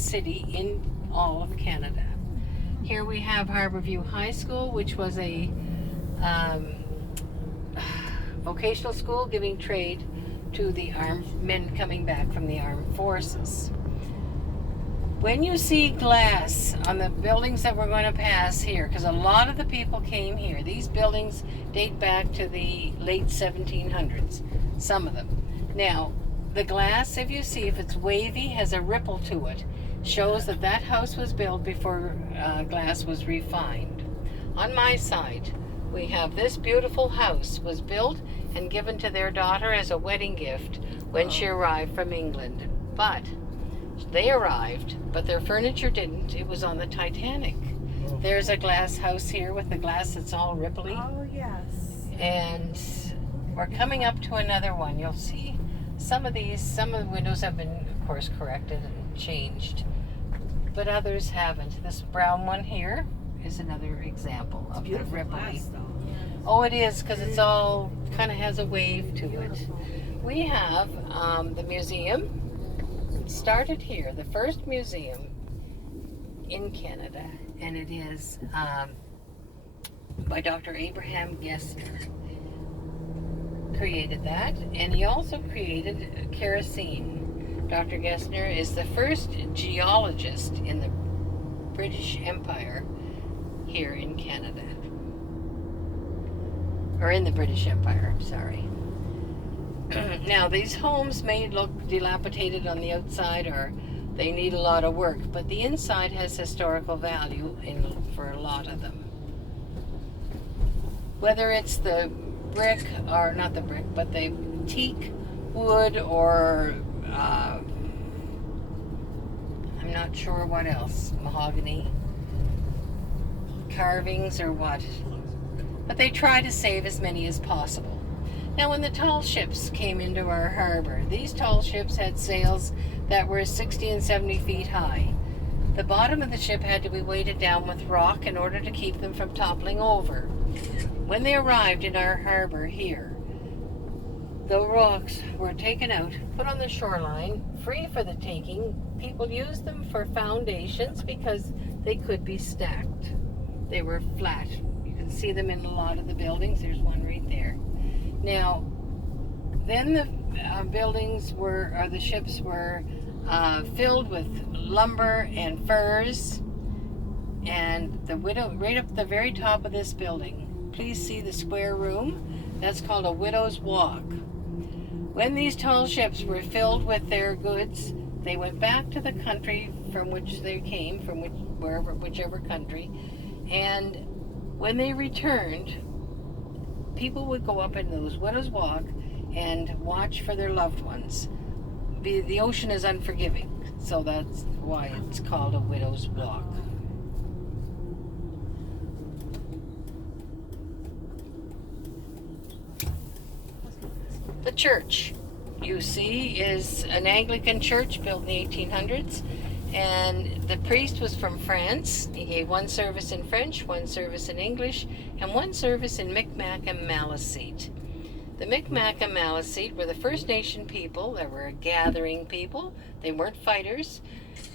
city in all of Canada. Here we have Harborview High School, which was a vocational school giving trade to the armed men coming back from the armed forces. When you see glass on the buildings that we're going to pass here, because a lot of the people came here, these buildings date back to the late 1700s, some of them. Now, the glass, if you see, if it's wavy, has a ripple to it, shows that that house was built before glass was refined. On my side, we have this beautiful house was built and given to their daughter as a wedding gift when she arrived from England. But they arrived, but their furniture didn't. It was on the Titanic. There's a glass house here with the glass that's all ripply. Oh, yes. And we're coming up to another one. You'll see some of the windows have been, of course, corrected and changed, but others haven't. This brown one here is another example of the ripply. Oh, it is, because it's all kind of has a wave to it. We have the museum. Started here, the first museum in Canada, and it is by Dr. Abraham Gessner. Created that, and he also created kerosene. Dr. Gessner is the first geologist in the British Empire here in Canada. Or in the British Empire, I'm sorry. Now, these homes may look dilapidated on the outside, or they need a lot of work, but the inside has historical value for a lot of them. Whether it's the brick, or not the brick, but the teak wood, or I'm not sure what else, mahogany, carvings or what, but they try to save as many as possible. Now, when the tall ships came into our harbor, these tall ships had sails that were 60 and 70 feet high. The bottom of the ship had to be weighted down with rock in order to keep them from toppling over. When they arrived in our harbor here, the rocks were taken out, put on the shoreline, free for the taking. People used them for foundations because they could be stacked. They were flat. You can see them in a lot of the buildings. There's one right there. Now, then the the ships were filled with lumber and furs, and right up the very top of this building, please see the square room. That's called a widow's walk. When these tall ships were filled with their goods, they went back to the country from which they came, whichever country, and when they returned, people would go up in those widow's walk and watch for their loved ones. The ocean is unforgiving, so that's why it's called a widow's walk. The church, you see, is an Anglican church built in the 1800s, and the priest was from France. He gave one service in French, one service in English, and one service in Micmac and Maliseet. The Micmac and Maliseet were the First Nation people. They were a gathering people. They weren't fighters,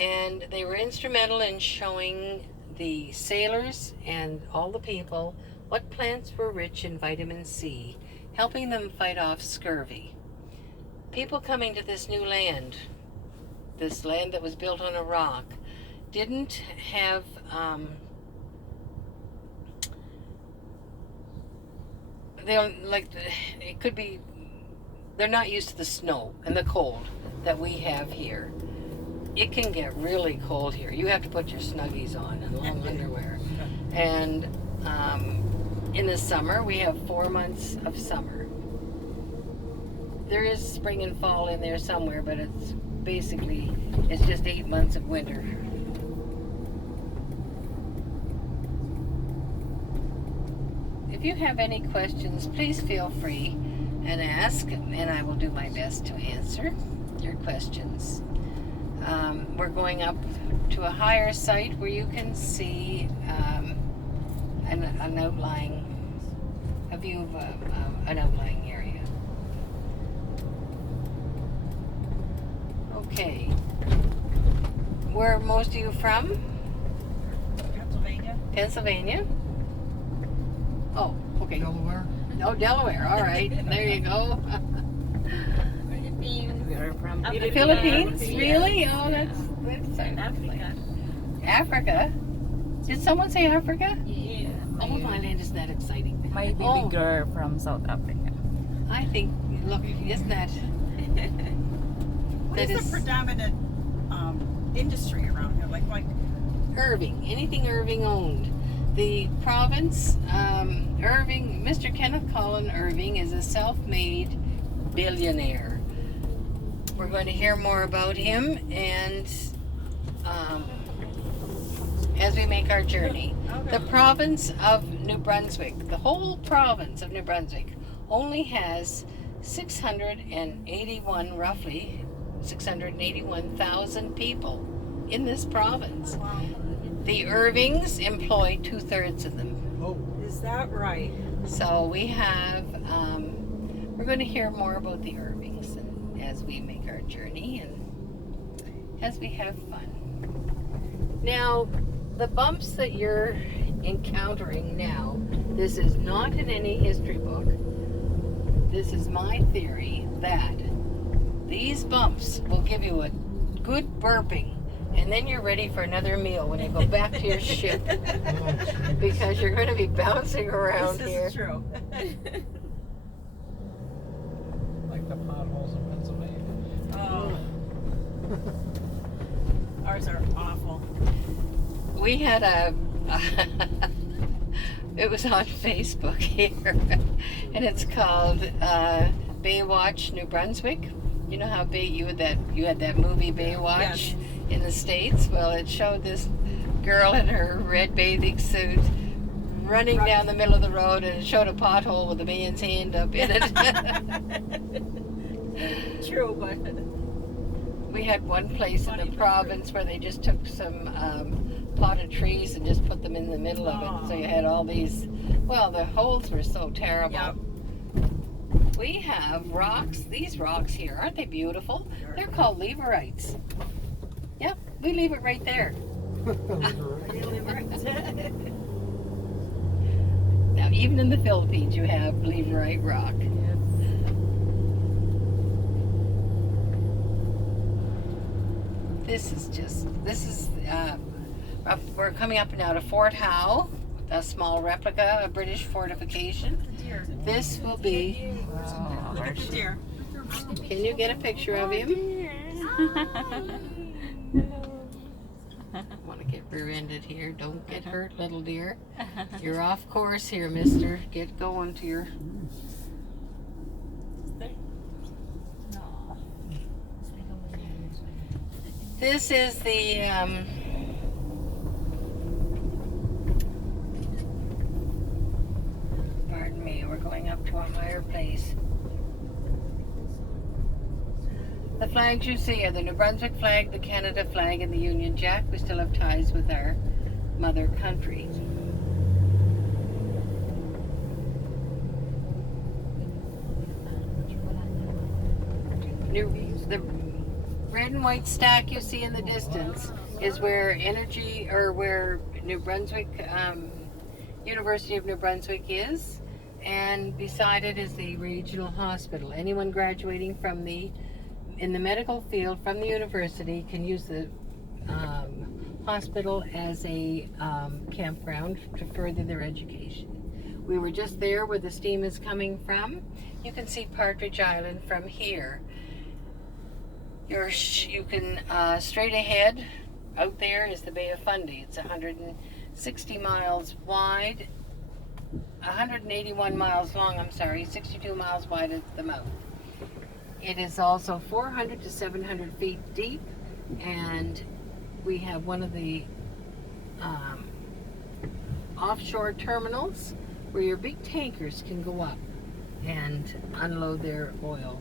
and they were instrumental in showing the sailors and all the people what plants were rich in vitamin C, helping them fight off scurvy. People coming to this new land, this land that was built on a rock, didn't have they're not used to the snow and the cold that we have here. It can get really cold here. You have to put your snuggies on and long underwear. And in the summer, we have 4 months of summer. There is spring and fall in there somewhere, but it's just 8 months of winter. If you have any questions, please feel free and ask, and I will do my best to answer your questions. We're going up to a higher site where you can see a view of an outlying area. Okay. Where are most of you from? Pennsylvania. Pennsylvania? Oh, okay. Delaware. Oh, Delaware. All right. There you go. Philippines. We are from The Philippines? Yes. Really? Oh, that's Africa. Africa. Did someone say Africa? Yeah. Oh, my land, isn't that exciting? My baby Oh. girl from South Africa. I think, look, isn't that? What That is is- the predominant industry around here? Like Irving, anything Irving owned. The province, Irving, Mr. Kenneth Colin Irving is a self-made billionaire. We're going to hear more about him and as we make our journey. The province of New Brunswick, the whole province of New Brunswick, only has 681, roughly 681,000 people in this province. wow. The Irvings employ 2/3 of them. Oh, Is that right? So we have, we're going to hear more about the Irvings and as we make our journey and as we have fun. Now, the bumps that you're encountering now, this is not in any history book. This is my theory that these bumps will give you a good burping and then you're ready for another meal when you go back to your ship because you're going to be bouncing around This here. is true. like the potholes in Pennsylvania. Oh. Ours are awful. We had it was on Facebook here, and it's called Baywatch New Brunswick. You know how you had that movie Baywatch Yes. in the States? Well, it showed this girl in her red bathing suit running down the middle of the road, and it showed a pothole with a man's hand up in it. True, but We had one place in the province where they just took some potted trees and just put them in the middle of it. So you had all these, well, the holes were so terrible. Yep. We have rocks, these rocks here, aren't they beautiful? They're called leverites. Yep, we leave it right there. Now, even in the Philippines, you have leverite rock. This is we're coming up now to Fort Howe, a small replica, a British fortification. This will be, Look at the deer. can you get a picture of him? I want to get rear-ended here. Don't get hurt, little dear. You're off course here, mister. Get going to your... This is the pardon me, we're going up to a higher place. The flags you see are the New Brunswick flag, the Canada flag, and the Union Jack. We still have ties with our mother country. The red and white stack you see in the distance is where where New Brunswick, University of New Brunswick is, and beside it is the regional hospital. Anyone graduating from in the medical field from the university can use the hospital as a campground to further their education. We were just there where the steam is coming from. You can see Partridge Island from here. You can straight ahead out there is the Bay of Fundy. It's 160 miles wide, 181 miles long, 62 miles wide at the mouth. It is also 400 to 700 feet deep, and we have one of the offshore terminals where your big tankers can go up and unload their oil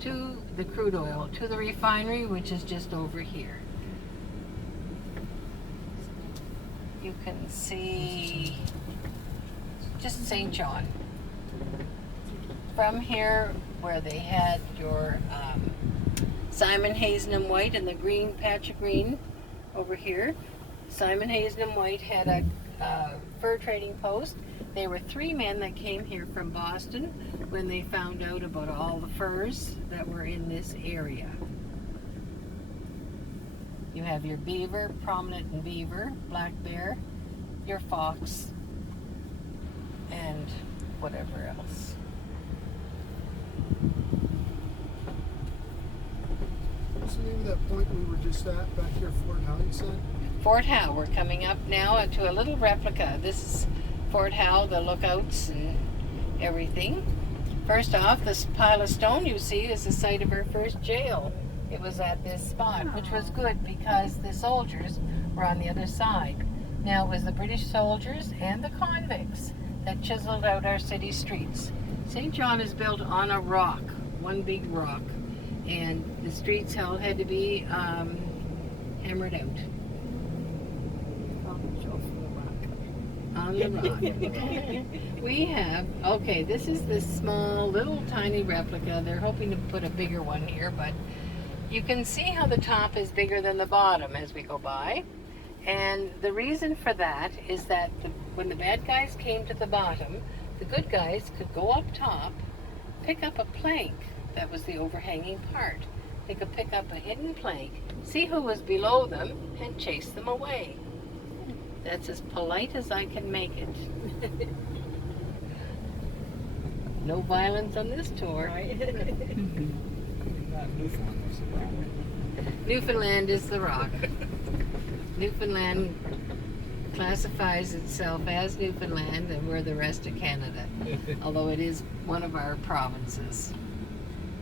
to the crude oil, to the refinery, which is just over here. You can see just St. John. From here, where they had your Simon Hazen White and the green patch of green over here. Simon Hazen White had a fur trading post. There were 3 men that came here from Boston when they found out about all the furs that were in this area. You have your beaver, prominent in beaver, black bear, your fox, and whatever else. What's the name of that point we were just at back here, Fort Howe, you said? Fort Howe, we're coming up now to a little replica. This is Fort Howe, the lookouts and everything. First off, this pile of stone you see is the site of our first jail. It was at this spot, which was good because the soldiers were on the other side. Now it was the British soldiers and the convicts that chiseled out our city streets. St. John is built on a rock, one big rock, and the streets had to be hammered out. On the rock. We have, okay, this is this small, little tiny replica. They're hoping to put a bigger one here, but you can see how the top is bigger than the bottom as we go by. And the reason for that is that when the bad guys came to the bottom, the good guys could go up top, pick up a plank that was the overhanging part. They could pick up a hidden plank, see who was below them, and chase them away. That's as polite as I can make it. No violence on this tour. Newfoundland was the rock. Newfoundland is the rock. Newfoundland classifies itself as Newfoundland, and we're the rest of Canada, although it is one of our provinces.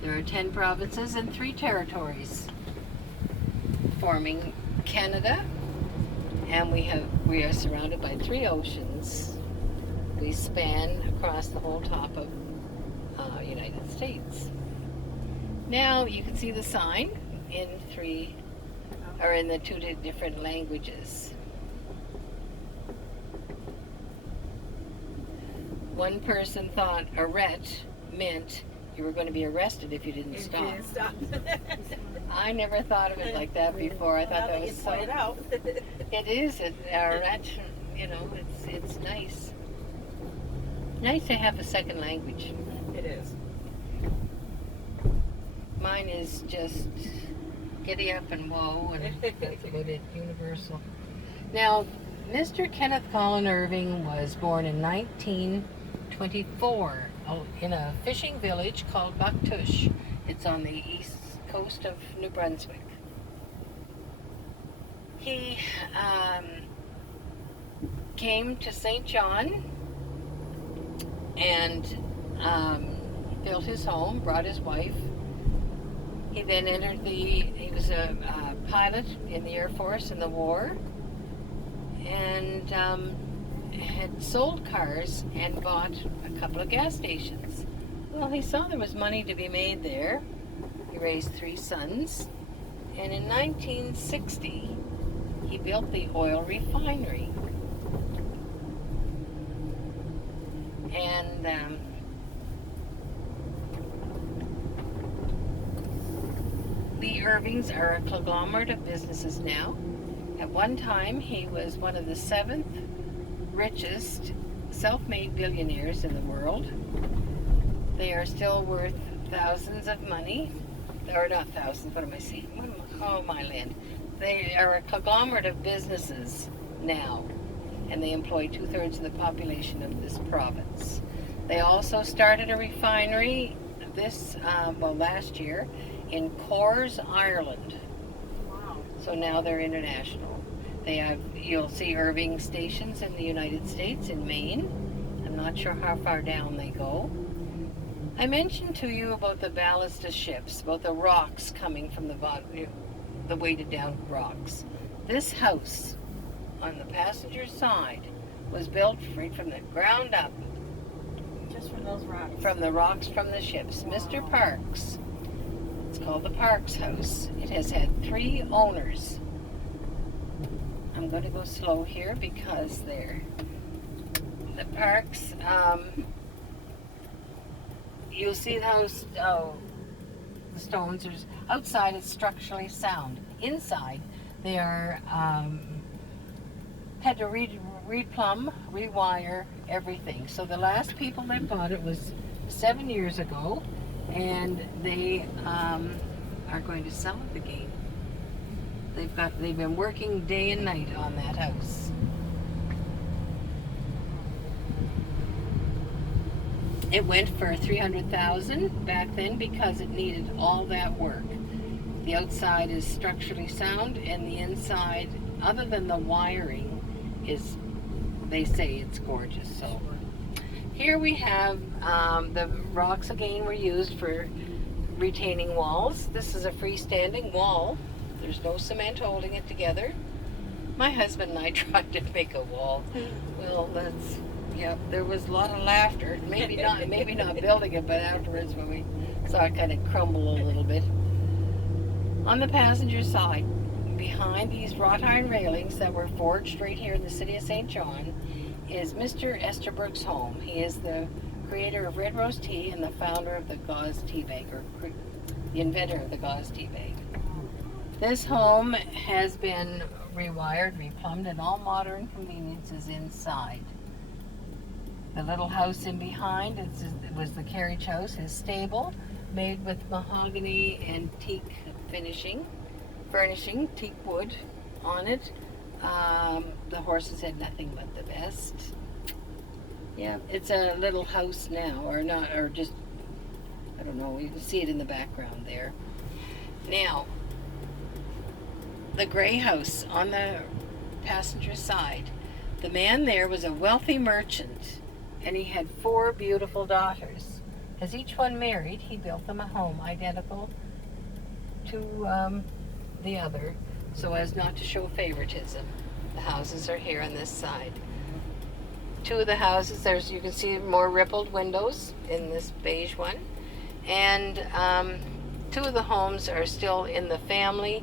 There are 10 provinces and 3 territories forming Canada, and we are surrounded by 3 oceans. We span across the whole top of United States. Now you can see the sign in the 2 different languages. One person thought arrête meant you were going to be arrested if you didn't stop. I never thought of it like that before. I thought that was so. It is arrête. You know, it's nice. Nice to have a second language. It is. Mine is just giddy up and whoa, and that's about it, universal. Now, Mr. Kenneth Colin Irving was born in 1924 in a fishing village called Bactouche. It's on the east coast of New Brunswick. He came to St. John and built his home, brought his wife. He then he was a pilot in the Air Force in the war, and had sold cars and bought a couple of gas stations. Well, he saw there was money to be made there. He raised 3 sons, and in 1960, he built the oil refinery. And the Irvings are a conglomerate of businesses now. At one time, he was one of the 7th richest self-made billionaires in the world. They are still worth thousands of money. Or not thousands, what am I saying? Oh, my land. They are a conglomerate of businesses now, and they employ 2/3 of the population of this province. They also started a refinery last year in Corrs, Ireland. Wow. So now they're international. You'll see Irving stations in the United States, in Maine. I'm not sure how far down they go. I mentioned to you about the ballast of ships, about the rocks coming from the bottom, the weighted down rocks. This house on the passenger side was built right from the ground up, Just from those rocks. from the rocks from the ships. Mr. Parks. It's called the Parks House. It has had 3 owners. I'm going to go slow here because the Parks, you'll see the house, the stones. There's outside it's structurally sound. Inside they are had to replumb, rewire everything. So the last people that bought it was 7 years ago, and they are going to sell it again. They've been working day and night on that house. It went for $300,000 back then because it needed all that work. The outside is structurally sound, and the inside, other than the wiring, is, they say it's gorgeous. So here we have the rocks again were used for retaining walls. This is a freestanding wall. There's no cement holding it together. My husband and I tried to make a wall. Well, that's, yeah, there was a lot of laughter. Maybe not building it, but afterwards when we saw it kind of crumble a little bit. On the passenger side, behind these wrought iron railings that were forged right here in the city of St. John, is Mr. Estabrook's home. He is the creator of Red Rose Tea and the founder of the gauze tea bag, or the inventor of the gauze tea bag. This home has been rewired, replumbed, and all modern conveniences inside. The little house in behind was the carriage house, his stable, made with mahogany and teak furnishing, teak wood on it. The horses had nothing but the best. Yeah, it's a little house now, or not, or just, I don't know, you can see it in the background there. Now, the gray house on the passenger side, the man there was a wealthy merchant, and he had 4 beautiful daughters. As each one married, he built them a home identical to the other, so as not to show favoritism. The houses are here on this side. 2 of the houses, you can see more rippled windows in this beige one, and 2 of the homes are still in the family.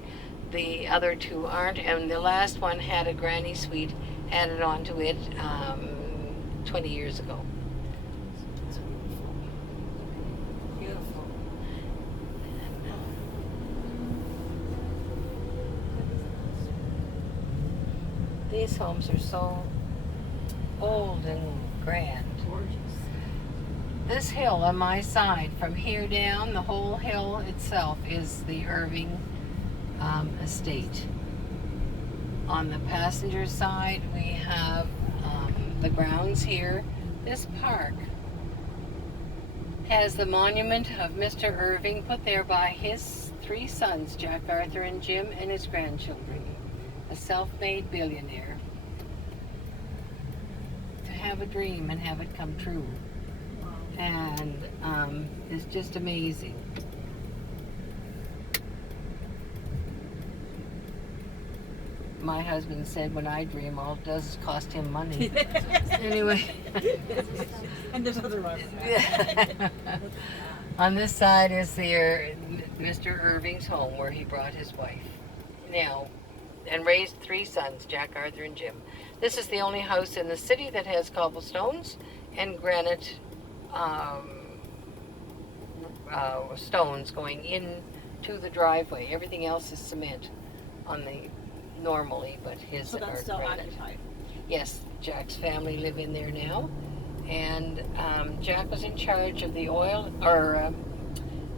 The other 2 aren't, and the last one had a granny suite added onto it 20 years ago. Beautiful. These homes are so old and grand. This hill on my side, from here down, the whole hill itself is the Irving estate. On the passenger side, we have the grounds here. This park has the monument of Mr. Irving put there by his 3 sons, Jack, Arthur, and Jim, and his grandchildren. A self-made billionaire. To have a dream and have it come true. And it's just amazing. My husband said when I dream, all it does is cost him money. Anyway. And there's other ones. On this side is Mr. Irving's home, where he brought his wife. Now, and raised 3 sons, Jack, Arthur, and Jim. This is the only house in the city that has cobblestones and granite stones going into the driveway. Everything else is cement on the normally, but his So that's are still granite. occupied. Yes, Jack's family live in there now, and Jack was in charge of the oil or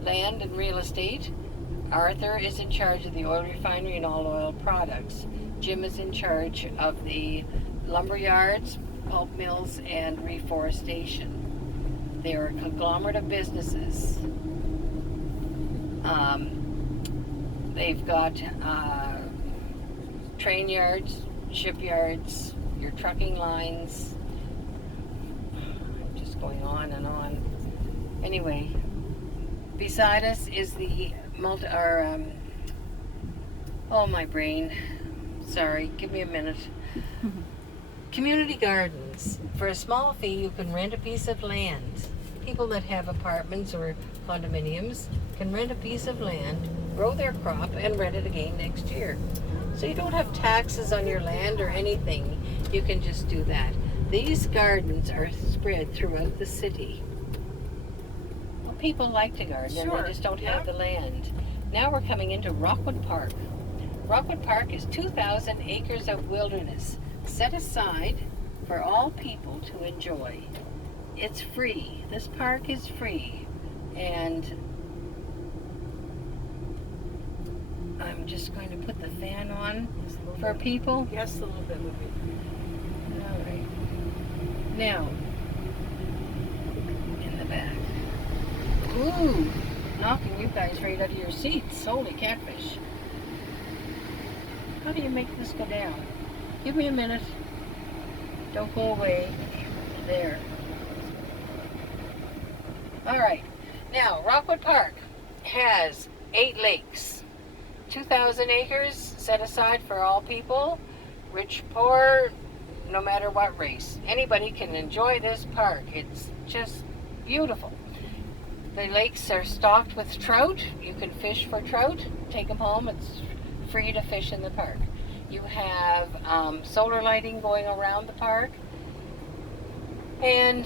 land and real estate. Arthur is in charge of the oil refinery and all oil products. Jim is in charge of the lumber yards, pulp mills, and reforestation. They are a conglomerate of businesses. They've got train yards, shipyards, your trucking lines. Just going on and on. Anyway, beside us is the oh, my brain. Sorry, give me a minute. Community gardens. For a small fee, you can rent a piece of land. People that have apartments or condominiums can rent a piece of land, grow their crop, and rent it again next year. So you don't have taxes on your land or anything. You can just do that. These gardens are spread throughout the city. people like to garden, and Sure, they just don't yeah. have the land. Now we're coming into Rockwood Park. Rockwood Park is 2,000 acres of wilderness set aside for all people to enjoy. It's free. This park is free. And I'm just going to put the fan on for people. Yes, a little bit would be. All right. Now, in the back. Ooh, knocking you guys right out of your seats. Holy catfish. How do you make this go down? Give me a minute. Don't go away. There. All right. Now, Rockwood Park has 8 lakes. 2,000 acres set aside for all people, rich, poor, no matter what race. Anybody can enjoy this park. It's just beautiful. The lakes are stocked with trout. You can fish for trout, take them home. It's free to fish in the park. You have solar lighting going around the park. And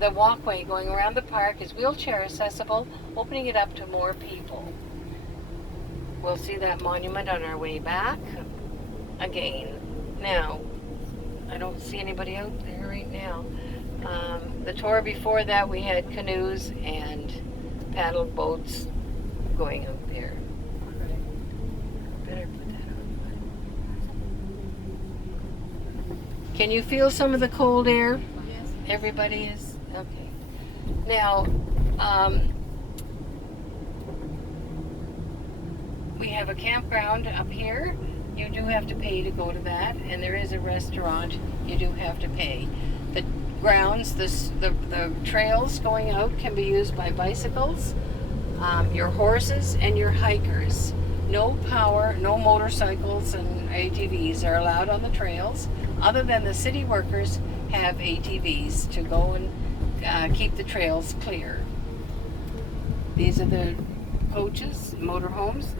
the walkway going around the park is wheelchair accessible, opening it up to more people. We'll see that monument on our way back again. Now, I don't see anybody out there right now. The tour before that, we had canoes and paddle boats going out there. Better put that on. Can you feel some of the cold air? Yes. Everybody is? Okay. Now, we have a campground up here. You do have to pay to go to that, and there is a restaurant. You do have to pay. The grounds, the trails going out can be used by bicycles, your horses, and your hikers. No power, no motorcycles and ATVs are allowed on the trails, other than the city workers have ATVs to go and keep the trails clear. These are the coaches, motorhomes.